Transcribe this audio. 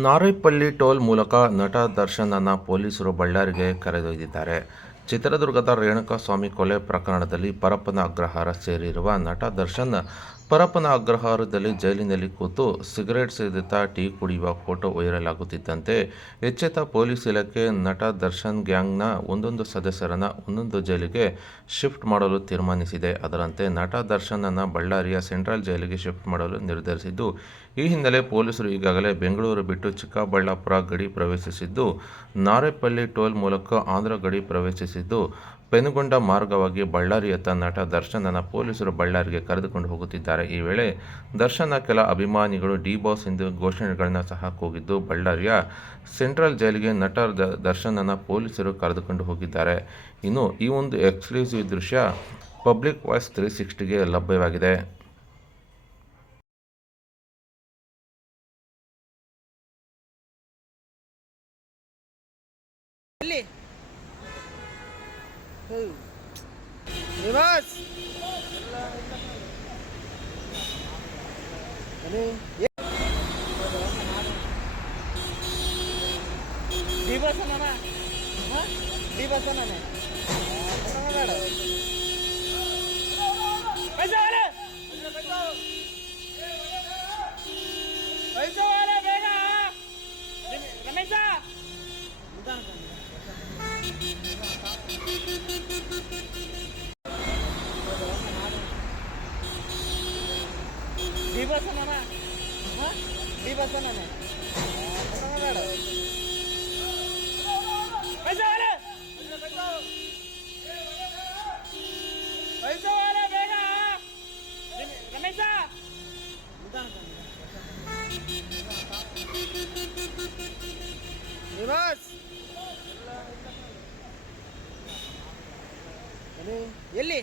ನಾರೇಪಲ್ಲಿ toll ಮೂಲಕ ನಟ ದರ್ಶನನ್ನ ಪೊಲೀಸರು ಬಳ್ಳಾರಿಗೆ ಕರೆದೊಯ್ದಿದ್ದಾರೆ. ಚಿತ್ರದುರ್ಗದ ರೇಣುಕಾಸ್ವಾಮಿ ಕೊಲೆ ಪ್ರಕರಣದಲ್ಲಿ ಪರಪ್ಪನ ಅಗ್ರಹಾರ ಸೇರಿರುವ ನಟ ದರ್ಶನ್ ಪರಪ್ಪನ ಅಗ್ರಹಾರದಲ್ಲಿ ಜೈಲಿನಲ್ಲಿ ಕೂತು ಸಿಗರೇಟ್ ಸೇದಿತ ಟೀ ಕುಡಿಯುವ ಫೋಟೋ ವೈರಲ್ ಆಗುತ್ತಿದ್ದಂತೆ ಎಚ್ಚೆತ್ತ ಪೊಲೀಸ್ ಇಲಾಖೆ ನಟ ದರ್ಶನ್ ಗ್ಯಾಂಗ್ನ ಒಂದೊಂದು ಸದಸ್ಯರನ್ನ ಒಂದೊಂದು ಜೈಲಿಗೆ ಶಿಫ್ಟ್ ಮಾಡಲು ತೀರ್ಮಾನಿಸಿದೆ. ಅದರಂತೆ ನಟ ದರ್ಶನನ್ನ ಬಳ್ಳಾರಿಯ ಸೆಂಟ್ರಲ್ ಜೈಲಿಗೆ ಶಿಫ್ಟ್ ಮಾಡಲು ನಿರ್ಧರಿಸಿದ್ದು, ಈ ಹಿನ್ನೆಲೆ ಪೊಲೀಸರು ಈಗಾಗಲೇ ಬೆಂಗಳೂರು ಬಿಟ್ಟು ಚಿಕ್ಕಬಳ್ಳಾಪುರ ಗಡಿ ಪ್ರವೇಶಿಸಿದ್ದು, ನಾರೇಪಲ್ಲಿ ಟೋಲ್ ಮೂಲಕ ಆಂಧ್ರ ಗಡಿ ಪ್ರವೇಶಿಸಿದ್ದು ಪೆನುಗೊಂಡ ಮಾರ್ಗವಾಗಿ ಬಳ್ಳಾರಿಯತ್ತ ನಟ ದರ್ಶನನ ಪೊಲೀಸರು ಬಳ್ಳಾರಿಗೆ ಕರೆದುಕೊಂಡು ಹೋಗುತ್ತಿದ್ದಾರೆ. ಈ ವೇಳೆ ದರ್ಶನ ಕೆಲ ಅಭಿಮಾನಿಗಳು ಡಿ ಬಾಸ್ ಎಂದು ಘೋಷಣೆಗಳನ್ನು ಸಹ ಕೂಗಿದ್ದು, ಬಳ್ಳಾರಿಯ ಸೆಂಟ್ರಲ್ ಜೈಲಿಗೆ ನಟ ದರ್ಶನನ ಪೊಲೀಸರು ಕರೆದುಕೊಂಡು ಹೋಗಿದ್ದಾರೆ. ಇನ್ನು ಈ ಒಂದು ಎಕ್ಸ್ಕ್ಲೂಸಿವ್ ದೃಶ್ಯ ಪಬ್ಲಿಕ್ ವಾಯ್ಸ್ ತ್ರೀ ಸಿಕ್ಸ್ಟಿಗೆ ಲಭ್ಯವಾಗಿದೆ. ರಿವರ್ಸ್ ಡಿ ಬಸ್ ಅಣ್ಣ ಡಿ ಬಸ್ ಡಿ ಬಸ್ ಅಣ್ಣ ಡಿ ಬಸ್ ಅಣ್ಣ ಬೇಡ ರಮೇಶ ರಿವರ್ಸ್ ಎಲ್ಲಿ?